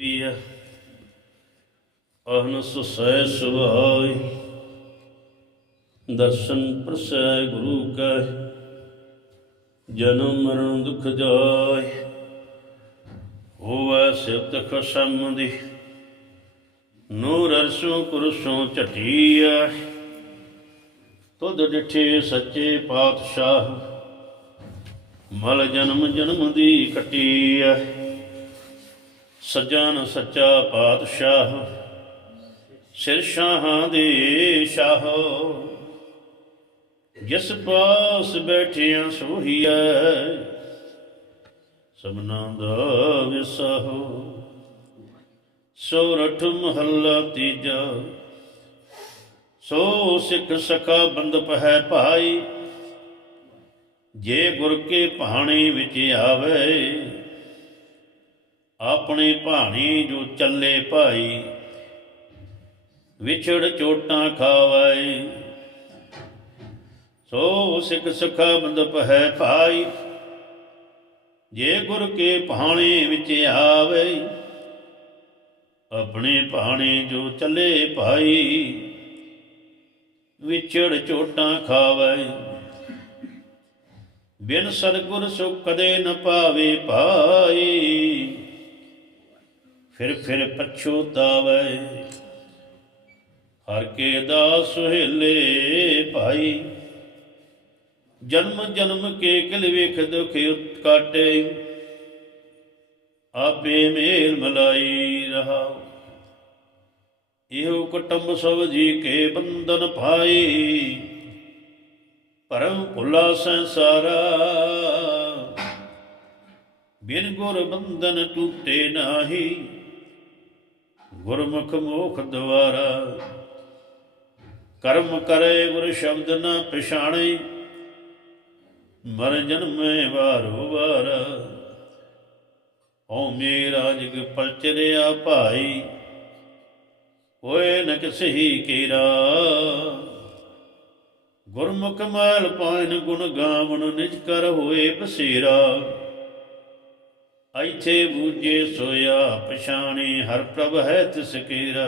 ਪੀਆ ਅਹਨਸ ਸਹਿ ਸੁਭਾਈ ਦਰਸ਼ਨ ਪ੍ਰਸੈ ਗੁਰੂ ਕੈ, ਜਨਮ ਮਰਨ ਦੁਖ ਜਾਇ, ਹੋਵੈ ਸਿਫਤ ਖਸਮ ਦੀ ਨੂਰ ਅਰਸੋਂ ਕੁਰਸੋਂ ਝਟੀਐ, ਤੁਧ ਡਿਠੇ ਸੱਚੇ ਪਾਤਸ਼ਾਹ, ਮਲ ਜਨਮ ਜਨਮ ਦੀ ਕਟੀਐ। ਸਜਣ ਸੱਚਾ ਪਾਤਸ਼ਾਹ, ਸਿਰ ਸ਼ਾਹਾਂ ਦੇ ਸ਼ਾਹ। ਜਿਸ ਪਾਸ ਬੈਠਿਆ ਸੋਹੀਐ ਸਭਨਾ ਦਾ ਵਿਸਾਹੋ। ਸੋਰਠ ਮਹੱਲਾ ਤੀਜਾ, ਸੋ ਸਿੱਖ ਸਖਾ ਬੰਦਪ ਹੈ ਭਾਈ। ਜੇ ਗੁਰ ਕੇ ਭਾਣੇ ਵਿੱਚ ਆਵੇ ਆਪਣੇ ਭਾਣੇ ਜੋ ਚੱਲੇ ਭਾਈ, ਵਿਛੜ ਚੋਟਾਂ ਖਾਵੇ ਸੋ ਸਿੱਖ ਸਖਾ ਬੰਦਪ ਹੈ ਭਾਈ, ਜੇ ਗੁਰ ਕੇ ਭਾਣੇ ਵਿੱਚ ਆਵੇ, ਆਪਣੇ ਭਾਣੇ ਜੋ ਚੱਲੇ ਭਾਈ, ਵਿਛੜ ਚੋਟਾਂ ਖਾਵੇ ਬਿਨ ਸਤਗੁਰ ਸੁਖ ਕਦੇ ਨ ਪਾਵੇ ਭਾਈ। ਫਿਰ ਫਿਰ ਪਛੋਤਾਵੇ ਹਰ ਕੇ ਦਾਸ ਸੁਹੇਲੇ ਭਾਈ। ਜਨਮ ਜਨਮ ਕੇ ਕਿਲ ਵੇਖ ਦੁਖ ਉਤਕਾਟੇ ਆਪੇ ਮੇਲ ਮਲਾਈ ਰਹਾ ਇਹੋ ਕੁਟੰਬ ਸਭ ਜੀ ਕੇ ਬੰਧਨ ਭਾਈ। ਪਰਮ ਭੁਲਾ ਸੰਸਾਰਾ। ਬਿਨ ਗੁਰ ਬੰਧਨ ਟੂਟੇ ਨਾਹੀ। ਗੁਰਮੁਖ ਮੋਖ ਦਵਾਰਾ ਕਰਮ ਕਰੇ ਗੁਰ ਸ਼ਬਦ ਨਾ ਪਛਾਣੇ, ਮਰ ਜਨਮੇ ਵਾਰੋ ਵਾਰ। ਓ ਮੇਰਾ ਜਗ ਪਲਚਰਿਆ ਭਾਈ, ਹੋਏ ਨ ਕਿਸਹੀ ਕੀਰਾ। ਗੁਰਮੁਖ ਮਾਲ ਪਾਇਨ ਗੁਣ ਗਾਵਣ, ਨਿਜ ਕਰ ਹੋਏ ਬਸੇਰਾ। ਐਥੇ ਬੂਝੇ ਸੋਇਆ ਪਛਾਣੇ ਹਰ ਪ੍ਰਭ ਹੈ ਤਿਸ ਕੀਰਾ।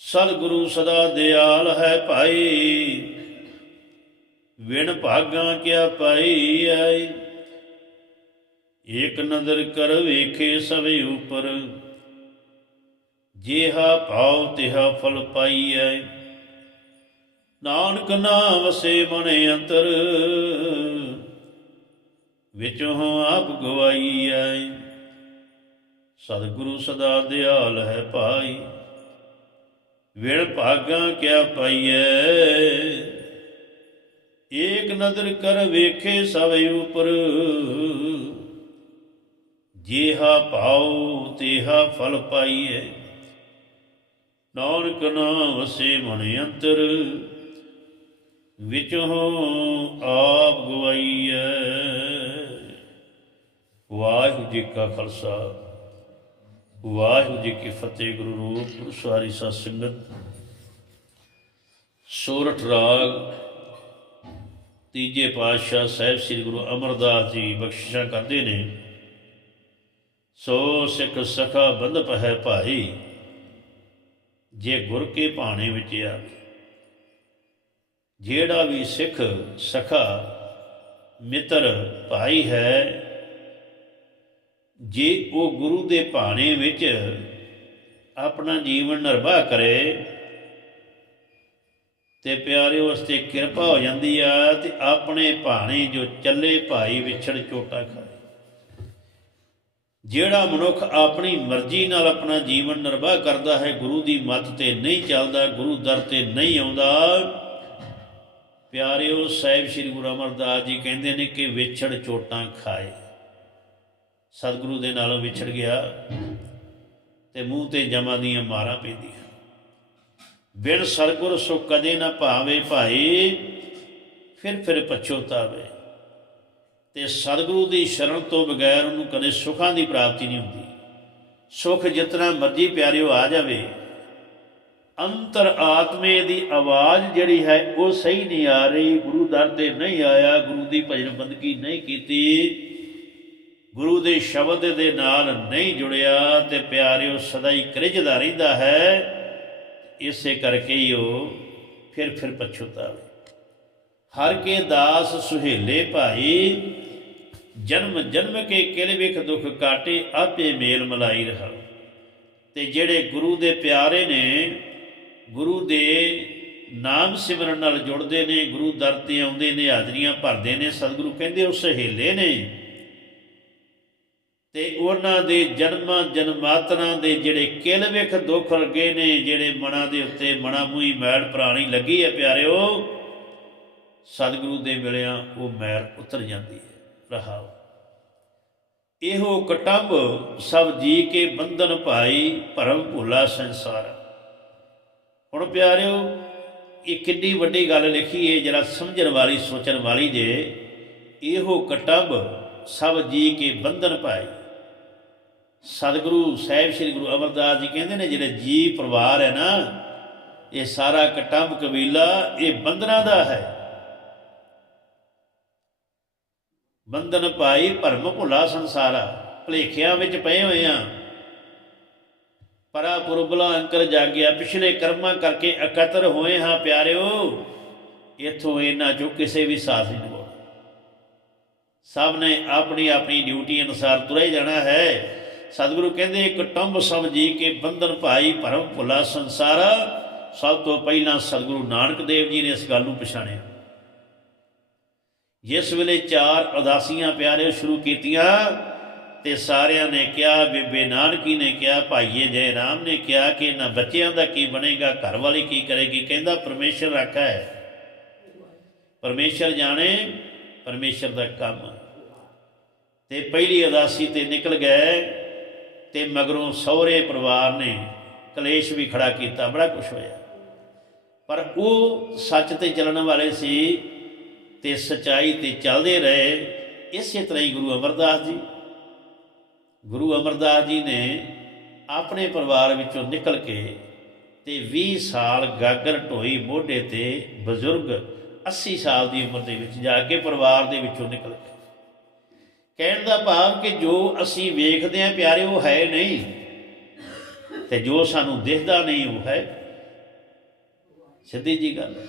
ਸਤਿਗੁਰੂ ਸਦਾ ਦਿਆਲ ਹੈ ਭਾਈ, ਵਿਣ ਭਾਗਾਂ ਕਿਆ ਪਾਈ ਆਈ। ਏਕ ਨਦਰ ਕਰ ਵੇਖੇ ਸਵੇ ਉਪਰ, ਜਿਹਾ ਭਾਉ ਤਿਹਾ ਫਲ ਪਾਈਐ ਨਾਨਕ ਨਾਮ ਵਸੇ ਮਨ ਅੰਤਰ ਵਿਚੋਂ ਆਪ ਗਵਾਈਐ। ਸਤਿਗੁਰੂ ਸਦਾ ਦਿਆਲ ਹੈ ਭਾਈ, ਵਿਣ ਭਾਗਾਂ ਕਿਆ ਪਾਈਐ। ਏਕ ਨਦਰ ਕਰ ਵੇਖੇ ਸਵੇ ਉਪਰ, ਜਿਹਾ ਭਾਉ ਤਿਹਾ ਫਲ ਪਾਈਐ। ਨਾਨਕ ਨਾਮ ਵਸੇ ਮਨ ਅੰਤਰ, ਵਿਚੋਂ ਆਪ ਗਵਾਈਐ। ਵਾਹਿਗੁਰੂ ਜੀ ਕਾ ਖਾਲਸਾ, ਵਾਹਿਗੁਰੂ ਜੀ ਕੀ ਫਤਿਹ, ਗੁਰੂ ਰੂਪ ਸਾਰੀ ਸਤ ਸੰਗਤ। ਸੋਰਠ ਰਾਗ, ਤੀਜੇ ਪਾਤਸ਼ਾਹ ਸਾਹਿਬ ਸ੍ਰੀ ਗੁਰੂ ਅਮਰਦਾਸ ਜੀ ਬਖਸ਼ਿਸ਼ਾਂ ਕਰਦੇ ਨੇ। ਸੋ ਸਿੱਖ ਸਖਾ ਬੰਧਪ ਹੈ ਭਾਈ, ਜੇ ਗੁਰ ਕੇ ਭਾਣੇ ਵਿੱਚ ਆ ਜਿਹੜਾ ਵੀ ਸਿੱਖ ਸਖਾ ਮਿੱਤਰ ਭਾਈ ਹੈ ਜੇ ਉਹ ਗੁਰੂ ਦੇ ਭਾਣੇ ਵਿੱਚ ਆਪਣਾ ਜੀਵਨ ਨਿਰਵਾਹ ਕਰੇ ਤੇ ਪਿਆਰਿਓ ਵਾਸਤੇ ਕਿਰਪਾ ਹੋ ਜਾਂਦੀ ਆ ਤੇ ਆਪਣੇ ਭਾਣੇ ਜੋ ਚੱਲੇ ਭਾਈ ਵਿਛੜ ਚੋਟਾ ਖਾਏ। ਜਿਹੜਾ ਮਨੁੱਖ ਆਪਣੀ ਮਰਜ਼ੀ ਨਾਲ ਆਪਣਾ ਜੀਵਨ ਨਿਰਵਾਹ ਕਰਦਾ ਹੈ, ਗੁਰੂ ਦੀ ਮੱਤ ਤੇ ਨਹੀਂ ਚੱਲਦਾ, ਗੁਰੂ ਦਰ ਤੇ ਨਹੀਂ ਆਉਂਦਾ, ਪਿਆਰਿਓ ਸਾਹਿਬ ਸ੍ਰੀ ਗੁਰੂ ਅਮਰਦਾਸ ਜੀ ਕਹਿੰਦੇ ਨੇ ਕਿ ਵਿਛੜ ਚੋਟਾਂ ਖਾਏ। ਸਤਿਗੁਰੂ ਦੇ ਨਾਲੋਂ ਵਿਛੜ ਗਿਆ ਤੇ ਮੂੰਹ ਤੇ ਜਮਾਂ ਦੀਆਂ ਮਾਰਾਂ ਪੈਂਦੀਆਂ। ਬਿਨ ਸਰਗੁਰ ਸੋ ਕਦੇ ਨਾ ਭਾਵੇ ਭਾਈ, ਫਿਰ ਫਿਰ ਪਛੋਤਾਵੇ ਤੇ ਸਤਿਗੁਰੂ ਦੀ ਸ਼ਰਨ ਤੋਂ ਬਗੈਰ ਉਹਨੂੰ ਕਦੇ ਸੁੱਖਾਂ ਦੀ ਪ੍ਰਾਪਤੀ ਨਹੀਂ ਹੁੰਦੀ। ਸੁਖ ਜਿਤਨਾ ਮਰਜ਼ੀ ਪਿਆਰਿਓ ਆ ਜਾਵੇ। ਅੰਤਰ ਆਤਮੇ ਦੀ ਆਵਾਜ਼ ਜਿਹੜੀ ਹੈ ਉਹ ਸਹੀ ਨਹੀਂ ਆ ਰਹੀ। ਗੁਰੂ ਦਰ ਤੇ ਨਹੀਂ ਆਇਆ, ਗੁਰੂ ਦੀ ਭਜਨ ਬੰਦਗੀ ਨਹੀਂ ਕੀਤੀ। ਗੁਰੂ ਦੇ ਸ਼ਬਦ ਦੇ ਨਾਲ ਨਹੀਂ ਜੁੜਿਆ ਤੇ ਪਿਆਰਿਓ ਸਦਾ ਹੀ ਕ੍ਰਿਜਦਾ ਰਹਿੰਦਾ ਹੈ, ਇਸੇ ਕਰਕੇ ਹੀ ਉਹ ਫਿਰ ਫਿਰ ਪਛਤਾਵੇ ਹਰ ਕੇ ਦਾਸ ਸੁਹੇਲੇ ਭਾਈ, ਜਨਮ ਜਨਮ ਕੇ ਕਿਲ ਵਿਖ ਦੁਖ ਕਾਟੇ, ਆਪੇ ਮੇਲ ਮਲਾਈ ਰਹਾ ਤੇ ਜਿਹੜੇ ਗੁਰੂ ਦੇ ਪਿਆਰੇ ਨੇ, ਗੁਰੂ ਦੇ ਨਾਮ ਸਿਮਰਨ ਨਾਲ ਜੁੜਦੇ ਨੇ, ਗੁਰੂ ਦਰ ਤੇ ਆਉਂਦੇ ਨੇ, ਹਾਜ਼ਰੀਆਂ ਭਰਦੇ ਨੇ, ਸਤਿਗੁਰੂ ਕਹਿੰਦੇ ਉਹ ਸਹੇਲੇ ਨੇ। ਤੇ ਉਹਨਾਂ ਦੇ ਜਨਮਾਂ ਜਨਮਾਤਰਾਂ ਦੇ ਜਿਹੜੇ ਕਿਲ ਵਿਖ ਦੁੱਖ ਲੱਗੇ ਨੇ, ਜਿਹੜੇ ਮਨਾਂ ਦੇ ਉੱਤੇ ਮਣਾ ਮੂਈ ਮੈਲ ਪ੍ਰਾਣੀ ਲੱਗੀ ਹੈ ਪਿਆਰਿਓ, ਸਤਿਗੁਰੂ ਦੇ ਮਿਲਿਆਂ ਉਹ ਮੈਲ ਉਤਰ ਜਾਂਦੀ ਹੈ, ਰਹਾਓ। ਇਹੋ ਕਟੰਬ ਸਭ ਜੀ ਕੇ ਬੰਧਨ ਭਾਈ ਭਰਮ ਭੁਲਾ ਸੰਸਾਰ। ਹੁਣ ਪਿਆਰਿਓ, ਇਹ ਕਿੰਨੀ ਵੱਡੀ ਗੱਲ ਲਿਖੀ ਹੈ, ਜਰਾ ਸਮਝਣ ਵਾਲੀ, ਸੋਚਣ ਵਾਲੀ ਜੇ, ਇਹੋ ਕਟੰਬ ਸਭ ਜੀ ਕੇ ਬੰਧਨ ਭਾਈ ਸਤਿਗੁਰੂ ਸਾਹਿਬ ਸ੍ਰੀ ਗੁਰੂ ਅਮਰਦਾਸ ਜੀ ਕਹਿੰਦੇ ਨੇ, ਜਿਹੜੇ ਜੀ ਪਰਿਵਾਰ ਹੈ ਨਾ, ਇਹ ਸਾਰਾ ਕਟੰਬ ਕਬੀਲਾ, ਇਹ ਬੰਧਨਾਂ ਦਾ ਹੈ। ਬੰਧਨ ਭਾਈ ਭਰਮ ਭੁਲਾ ਸੰਸਾਰਾ, ਭਲੇਖਿਆਂ ਵਿੱਚ ਪਏ ਹੋਏ ਆ। ਪਰਾ ਪੁਰਬਲਾ ਅੰਕਰ ਜਾਗਿਆ, ਪਿਛਲੇ ਕਰਮਾਂ ਕਰਕੇ ਇਕੱਤਰ ਹੋਏ ਹਾਂ ਪਿਆਰਿਓ। ਇਥੋਂ ਇਹਨਾਂ ਚੋਂ ਕਿਸੇ ਵੀ ਸਾਥ ਨਹੀਂ ਨਿਭਾਉਣਾ ਸਭ ਨੇ ਆਪਣੀ ਆਪਣੀ ਡਿਊਟੀ ਅਨੁਸਾਰ ਤੁਰੇ ਜਾਣਾ ਹੈ। ਸਤਿਗੁਰੂ ਕਹਿੰਦੇ ਕੁਟੰਬ ਸਭ ਜੀ ਕੇ ਬੰਧਨ ਭਾਈ ਭਰਮ ਭੁਲਾ ਸੰਸਾਰਾ। ਸਭ ਤੋਂ ਪਹਿਲਾਂ ਸਤਿਗੁਰੂ ਨਾਨਕ ਦੇਵ ਜੀ ਨੇ ਇਸ ਗੱਲ ਨੂੰ ਪਛਾਣਿਆ। ਜਿਸ ਵੇਲੇ ਚਾਰ ਉਦਾਸੀਆਂ ਪਿਆਰੇ ਸ਼ੁਰੂ ਕੀਤੀਆਂ ਤੇ ਸਾਰਿਆਂ ਨੇ ਕਿਹਾ, ਬੇਬੇ ਨਾਨਕੀ ਨੇ ਕਿਹਾ, ਭਾਈਏ ਜੈ ਰਾਮ ਨੇ ਕਿਹਾ ਕਿ ਇਹਨਾਂ ਬੱਚਿਆਂ ਦਾ ਕੀ ਬਣੇਗਾ, ਘਰ ਵਾਲੀ ਕੀ ਕਰੇਗੀ? ਕਹਿੰਦਾ, ਪਰਮੇਸ਼ਰ ਰੱਖਾ ਹੈ। ਪਰਮੇਸ਼ਰ ਜਾਣੇ, ਪਰਮੇਸ਼ਰ ਦਾ ਕੰਮ। ਤੇ ਪਹਿਲੀ ਉਦਾਸੀ ਤੇ ਨਿਕਲ ਗਏ। ਤੇ ਮਗਰੋਂ ਸਹੁਰੇ ਪਰਿਵਾਰ ਨੇ ਕਲੇਸ਼ ਵੀ ਖੜਾ ਕੀਤਾ, ਬੜਾ ਕੁਝ ਹੋਇਆ। ਪਰ ਉਹ ਸੱਚ ਤੇ ਚੱਲਣ ਵਾਲੇ ਸੀ ਤੇ ਸਚਾਈ ਤੇ ਚੱਲਦੇ ਰਹੇ, ਇਸੇ ਤਰ੍ਹਾਂ ਹੀ ਗੁਰੂ ਅਮਰਦਾਸ ਜੀ। ਗੁਰੂ ਅਮਰਦਾਸ ਜੀ ਨੇ ਆਪਣੇ ਪਰਿਵਾਰ ਵਿੱਚੋਂ ਨਿਕਲ ਕੇ ਤੇ 20 ਸਾਲ ਗਾਗਰ ਢੋਈ ਮੋਢੇ ਤੇ ਬਜ਼ੁਰਗ 80 ਸਾਲ ਦੀ ਉਮਰ ਦੇ ਵਿੱਚ ਜਾ ਕੇ ਪਰਿਵਾਰ ਦੇ ਵਿੱਚੋਂ ਨਿਕਲ ਗਏ। ਕਹਿਣ ਦਾ ਭਾਵ ਕਿ ਜੋ ਅਸੀਂ ਵੇਖਦੇ ਆਂ ਪਿਆਰੇ, ਉਹ ਹੈ ਨਹੀਂ। ਤੇ ਜੋ ਸਾਨੂੰ ਦਿਖਦਾ ਨਹੀਂ, ਉਹ ਹੈ। ਸਿੱਧੀ ਜੀ ਗੱਲ ਹੈ।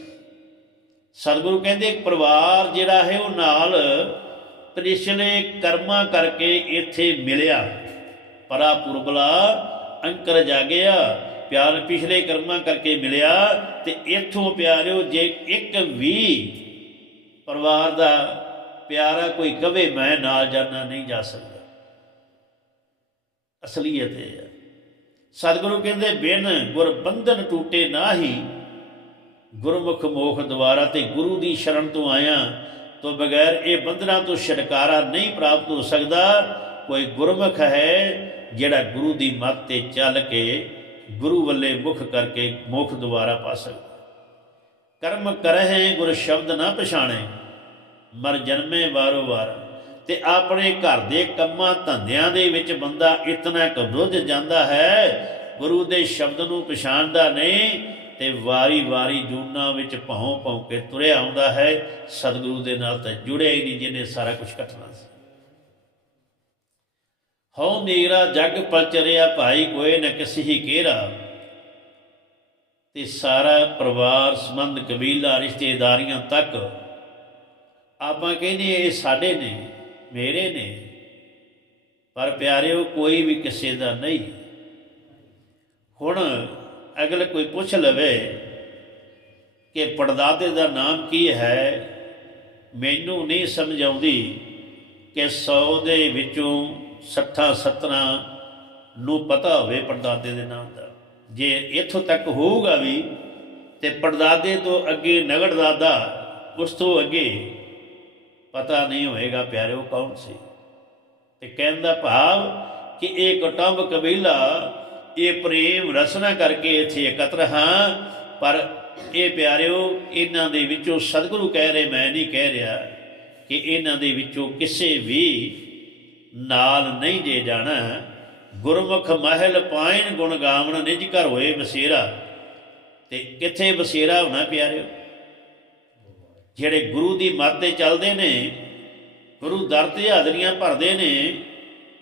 ਸਤਿਗੁਰੂ ਕਹਿੰਦੇ, ਇੱਕ ਪਰਿਵਾਰ ਜਿਹੜਾ ਹੈ, ਉਹ ਨਾਲ ਪਿਛਲੇ ਕਰਮਾਂ ਕਰਕੇ ਇੱਥੇ ਮਿਲਿਆ। ਪਰਾ ਪੁਰਬਲਾ ਅੰਕਰ ਜਾਗਿਆ, ਪਿਆਰ ਪਿਛਲੇ ਕਰਮਾਂ ਕਰਕੇ ਮਿਲਿਆ ਤੇ ਇੱਥੋਂ ਪਿਆਰਿਓ, ਜੇ ਇੱਕ ਵੀ ਪਰਿਵਾਰ ਦਾ ਪਿਆਰਾ ਕੋਈ ਕਵੇ, ਮੈਂ ਨਾਲ ਜਾਣਾ ਨਹੀਂ ਜਾ ਸਕਦਾ। ਅਸਲੀਅਤ ਇਹ ਹੈ। ਸਤਿਗੁਰੂ ਕਹਿੰਦੇ, ਬਿਨ ਗੁਰ ਬੰਧਨ ਟੂਟੇ ਨਾਹੀ, ਗੁਰਮੁਖ ਮੋਖ ਦੁਆਰਾ ਤੇ ਗੁਰੂ ਦੀ ਸ਼ਰਨ ਤੋਂ ਆਇਆ ਤੋਂ ਬਗੈਰ ਇਹ ਬੰਧਨਾਂ ਤੋਂ ਛੁਟਕਾਰਾ ਨਹੀਂ ਪ੍ਰਾਪਤ ਹੋ ਸਕਦਾ। ਕੋਈ ਗੁਰਮੁਖ ਹੈ ਜਿਹੜਾ ਗੁਰੂ ਦੀ ਮੱਤ ਤੇ ਚੱਲ ਕੇ ਗੁਰੂ ਵੱਲੇ ਮੁਖ ਕਰਕੇ ਮੁਖ ਦੁਆਰਾ ਪਾ ਸਕਦਾ। ਕਰਮ ਕਰਹਿ ਗੁਰ ਸ਼ਬਦ ਨਾ ਪਛਾਣੇ। ਮਰ ਜਨਮੇ ਵਾਰੋ ਵਾਰ। ਤੇ ਆਪਣੇ ਘਰ ਦੇ ਕੰਮਾਂ ਧੰਦਿਆਂ ਦੇ ਵਿੱਚ ਬੰਦਾ ਇਤਨਾ ਕਬਰੁੱਝ ਜਾਂਦਾ ਹੈ, ਗੁਰੂ ਦੇ ਸ਼ਬਦ ਨੂੰ ਪਛਾਣਦਾ ਨਹੀਂ ਤੇ ਵਾਰੀ-ਵਾਰੀ ਜੂਨਾ ਵਿੱਚ ਭੌਂ ਭੌਂ ਕੇ ਤੁਰਿਆ ਆਉਂਦਾ ਹੈ। ਸਤਿਗੁਰੂ ਦੇ ਨਾਲ ਤਾਂ ਜੁੜਿਆ ਹੀ ਨਹੀਂ ਜਿਹਨੇ ਸਾਰਾ ਕੁਝ ਕੱਟਣਾ ਸੀ। ਹਉ ਮੇਰਾ ਜਗ ਪਲਚਰਿਆ ਭਾਈ ਕੋਏ ਨ ਕਿਸੀ ਕੇਰਾ। ਤੇ ਸਾਰਾ ਪਰਿਵਾਰ ਸੰਬੰਧ ਕਬੀਲਾ ਰਿਸ਼ਤੇਦਾਰੀਆਂ ਤੱਕ ਆਪਾਂ ਕਹਿੰਦੇ ਇਹ ਸਾਡੇ ਨੇ, ਮੇਰੇ ਨੇ, ਪਰ ਪਿਆਰਿਓ, ਕੋਈ ਵੀ ਕਿਸੇ ਦਾ ਨਹੀਂ। ਹੁਣ ਅਗਲੇ ਕੋਈ ਪੁੱਛ ਲਵੇ ਕਿ ਪੜਦਾਦੇ ਦਾ ਨਾਮ ਕੀ ਹੈ, ਮੈਨੂੰ ਨਹੀਂ ਸਮਝ ਆਉਂਦੀ ਕਿ 100 ਦੇ ਵਿੱਚੋਂ 60 17 ਨੂੰ ਪਤਾ ਹੋਵੇ ਪੜਦਾਦੇ ਦੇ ਨਾਮ ਦਾ। ਜੇ ਇੱਥੋਂ ਤੱਕ ਹੋਊਗਾ ਵੀ ਤੇ ਪੜਦਾਦੇ ਤੋਂ ਅੱਗੇ ਨਗੜ ਦਾਦਾ, ਉਸ ਤੋਂ ਅੱਗੇ ਪਤਾ ਨਹੀਂ ਹੋਏਗਾ ਪਿਆਰਿਓ ਕੌਣ ਸੀ। ਤੇ ਕਹਿੰਦਾ ਭਾਵ ਕਿ ਇਹ ਕੁਟੰਬ ਕਬੀਲਾ, ਇਹ ਪ੍ਰੇਮ ਰਸਨਾ ਕਰਕੇ ਇੱਥੇ ਇਕੱਤਰ ਹਾਂ, ਪਰ ਇਹ ਪਿਆਰਿਓ, ਇਹਨਾਂ ਦੇ ਵਿੱਚੋਂ ਸਤਿਗੁਰੂ ਕਹਿ ਰਹੇ, ਮੈਂ ਨਹੀਂ ਕਹਿ ਰਿਹਾ ਕਿ ਇਹਨਾਂ ਦੇ ਵਿੱਚੋਂ ਕਿਸੇ ਵੀ ਨਾਲ ਨਹੀਂ ਜੇ ਜਾਣਾ। ਗੁਰਮੁਖ ਮਹਿਲ ਪਾਇਨ ਗੁਣ ਗਾਵਣ ਨਿਜ ਘਰ ਹੋਏ ਬਸੇਰਾ। ਤੇ ਕਿੱਥੇ ਬਸੇਰਾ ਹੋਣਾ ਪਿਆਰਿਓ? ਜਿਹੜੇ ਗੁਰੂ ਦੀ ਮੱਤ ਤੇ ਚੱਲਦੇ ਨੇ, ਗੁਰੂ ਦਰ ਤੇ ਹਾਜ਼ਰੀਆਂ ਭਰਦੇ ਨੇ,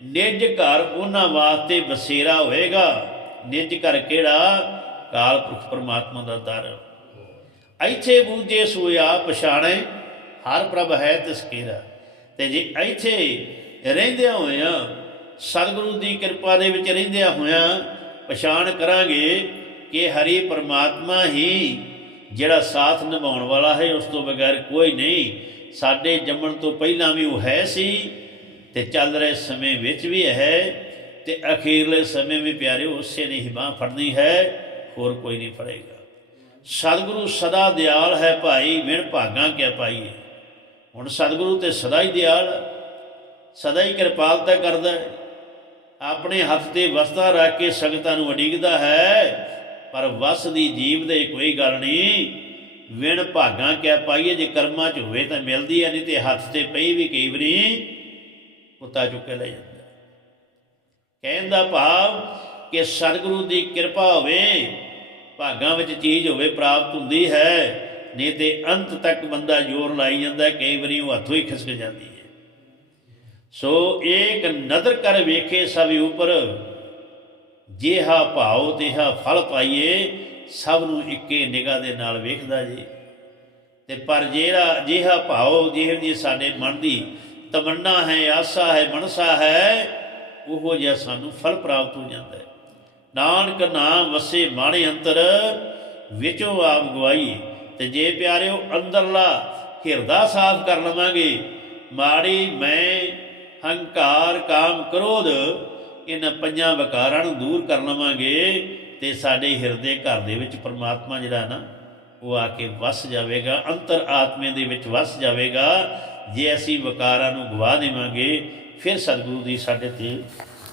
ਨਿਜ ਘਰ ਉਹਨਾਂ ਵਾਸਤੇ ਬਸੇਰਾ ਹੋਏਗਾ। ਨਿਜ ਘਰ ਕਿਹੜਾ? ਕਾਲ ਪੁਰਖ ਪਰਮਾਤਮਾ ਦਾ ਦਰ। ਇੱਥੇ ਬੂਝੇ ਸੋਇਆ ਪਛਾਣੇ, ਹਰ ਪ੍ਰਭ ਹੈ ਤਿਸ ਕੀਰਾ। ਤੇ ਜੇ ਇੱਥੇ ਰਹਿੰਦਿਆਂ ਹੋਇਆਂ, ਸਤਿਗੁਰੂ ਦੀ ਕਿਰਪਾ ਦੇ ਵਿੱਚ ਰਹਿੰਦਿਆਂ ਹੋਇਆਂ, ਪਛਾਣ ਕਰਾਂਗੇ ਕਿ ਹਰੀ ਪਰਮਾਤਮਾ ਹੀ ਜਿਹੜਾ ਸਾਥ ਨਿਭਾਉਣ ਵਾਲਾ ਹੈ, ਉਸ ਤੋਂ ਬਗੈਰ ਕੋਈ ਨਹੀਂ। ਸਾਡੇ ਜੰਮਣ ਤੋਂ ਪਹਿਲਾਂ ਵੀ ਉਹ ਹੈ ਸੀ ਤੇ ਚੱਲ ਰਹੇ ਸਮੇਂ ਵਿੱਚ ਵੀ ਹੈ ਤੇ ਅਖੀਰਲੇ ਸਮੇਂ ਵੀ ਪਿਆਰੇ ਉਸੇ ਨੇ ਹੀ ਬਾਂਹ ਫੜਨੀ ਹੈ, ਹੋਰ ਕੋਈ ਨਹੀਂ ਫੜੇਗਾ। ਸਤਿਗੁਰੂ ਸਦਾ ਦਿਆਲ ਹੈ ਭਾਈ ਵਿਣ ਭਾਗਾਂ ਕਿਆ ਪਾਈਏ। ਹੁਣ ਸਤਿਗੁਰੂ ਤੇ ਸਦਾ ਹੀ ਦਿਆਲ, ਸਦਾ ਹੀ ਕਿਰਪਾਲਤਾ ਕਰਦਾ ਹੈ। ਆਪਣੇ ਹੱਥ ਤੇ ਵਸਤਾ ਰੱਖ ਕੇ ਸੰਗਤਾਂ ਨੂੰ ਉਡੀਕਦਾ ਹੈ ਪਰ ਵਸ ਦੀ ਜੀਵ ਦੇ ਕੋਈ ਗੱਲ ਨਹੀਂ। ਵਿਣ ਭਾਗਾਂ ਕਹਿ ਪਾਈਏ, ਜੇ ਕਰਮਾਂ 'ਚ ਹੋਵੇ ਤਾਂ ਮਿਲਦੀ ਹੈ ਨਹੀਂ ਤੇ ਹੱਥ ਤੇ ਪਈ ਵੀ ਕਈ ਵਾਰੀ ਕੁੱਤਾ ਚੁੱਕ ਕੇ ਲੈ ਜਾਂਦਾ। ਕਹਿਣ ਦਾ ਭਾਵ ਕਿ ਸਤਿਗੁਰੂ ਦੀ ਕਿਰਪਾ ਹੋਵੇ, ਭਾਗਾਂ ਵਿੱਚ ਚੀਜ਼ ਹੋਵੇ, ਪ੍ਰਾਪਤ ਹੁੰਦੀ ਹੈ, ਨਹੀਂ ਤੇ ਅੰਤ ਤੱਕ ਬੰਦਾ ਜ਼ੋਰ ਲਾਈ ਜਾਂਦਾ, ਕਈ ਵਾਰੀ ਉਹ ਹੱਥੋਂ ਹੀ ਖਿਸਕ ਜਾਂਦੀ ਹੈ। ਸੋ ਇੱਕ ਨਦਰ ਕਰ ਵੇਖੇ ਸਭ ਉਪਰ ਜਿਹਾ ਭਾਉ ਤਿਹਾ ਫਲ ਪਾਈਏ, ਸਭ ਨੂੰ ਇੱਕੇ ਨਿਗਾਹ ਦੇ ਨਾਲ ਵੇਖਦਾ ਜੀ। ਤੇ ਪਰ ਜਿਹੜਾ ਜਿਹਾ ਭਾਉ ਜਿਹੋ ਜੀ ਸਾਡੇ ਮਨ ਦੀ ਤਮੰਨਾ ਹੈ, ਆਸਾ ਹੈ, ਮਨਸਾ ਹੈ, ਉਹੋ ਜਿਹਾ ਸਾਨੂੰ ਫਲ ਪ੍ਰਾਪਤ ਹੋ ਜਾਂਦਾ ਹੈ। ਨਾਨਕ ਨਾਮ ਵਸੇ ਮਾਣੇ ਅੰਤਰ, ਵਿੱਚੋਂ ਆਪ ਗਵਾਈ ਤੇ ਜੇ ਪਿਆਰਿਓ, ਅੰਦਰਲਾ ਹਿਰਦਾ ਸਾਫ਼ ਕਰ ਲਵਾਂਗੇ। ਮਾੜੀ ਮੈਂ ਹੰਕਾਰ ਕਾਮ ਕ੍ਰੋਧ ਇਹਨਾਂ ਪੰਜਾਂ ਵਿਕਾਰਾਂ ਨੂੰ ਦੂਰ ਕਰ ਲਵਾਂਗੇ ਤੇ ਸਾਡੇ ਹਿਰਦੇ ਘਰ ਦੇ ਵਿੱਚ ਪਰਮਾਤਮਾ ਜਿਹੜਾ ਨਾ, ਉਹ ਆ ਕੇ ਵਸ ਜਾਵੇਗਾ, ਅੰਤਰ ਆਤਮੇ ਦੇ ਵਿੱਚ ਵਸ ਜਾਵੇਗਾ। ਜੇ ਅਸੀਂ ਵਿਕਾਰਾਂ ਨੂੰ ਗਵਾ ਦੇਵਾਂਗੇ, ਫਿਰ ਸਤਿਗੁਰੂ ਦੀ ਸਾਡੇ ਤੇ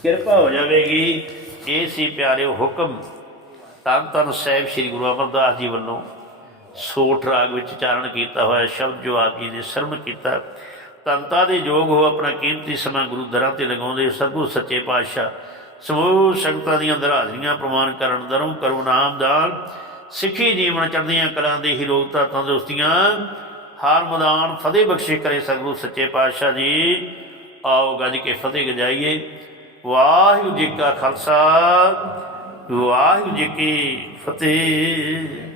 ਕਿਰਪਾ ਹੋ ਜਾਵੇਗੀ। ਇਹ ਸੀ ਪਿਆਰਿਓ ਹੁਕਮ। ਧੰਨ ਧੰਨ ਸਾਹਿਬ ਸ੍ਰੀ ਗੁਰੂ ਅਮਰਦਾਸ ਜੀ ਵੱਲੋਂ ਸੋਠ ਰਾਗ ਵਿੱਚ ਚਾਰਨ ਕੀਤਾ ਹੋਇਆ, ਸ਼ਬਦ ਜੋ ਆਪ ਜੀ ਨੇ ਸਰਮ ਕੀਤਾ। ਤੰਤਾ ਦੇ ਯੋਗ ਹੋ ਆਪਣਾ ਕੀਮਤੀ ਸਮਾਂ ਗੁਰੂ ਦਰਾਂ ਤੇ ਲਗਾਉਂਦੇ ਸਤਿਗੁਰੂ ਸੱਚੇ ਪਾਤਸ਼ਾਹ, ਸਮੂਹ ਸੰਗਤਾਂ ਦੀਆਂ ਦਰਾਜ਼ੀਆਂ ਪ੍ਰਮਾਣ ਕਰਨ ਦਰੋਂ ਕਰੋ ਨਾਮਦਾਨ ਸਿੱਖੀ ਜੀਵਨ ਚੜ੍ਹਦੀਆਂ ਕਲਾਂ ਦੇ ਹੀ ਰੋਗਤਾ ਤੰਦਰੁਸਤੀਆਂ ਹਾਰ ਮਦਾਨ ਫਤਿਹ ਬਖਸ਼ੇ ਕਰੇ ਸਤਿਗੁਰੂ ਸੱਚੇ ਪਾਤਸ਼ਾਹ ਜੀ। ਆਓ ਗੱਜ ਕੇ ਫਤਿਹ ਗਜਾਈਏ। ਵਾਹਿਗੁਰੂ ਜੀ ਕਾ ਖਾਲਸਾ, ਵਾਹਿਗੁਰੂ ਜੀ ਕੀ ਫਤਿਹ।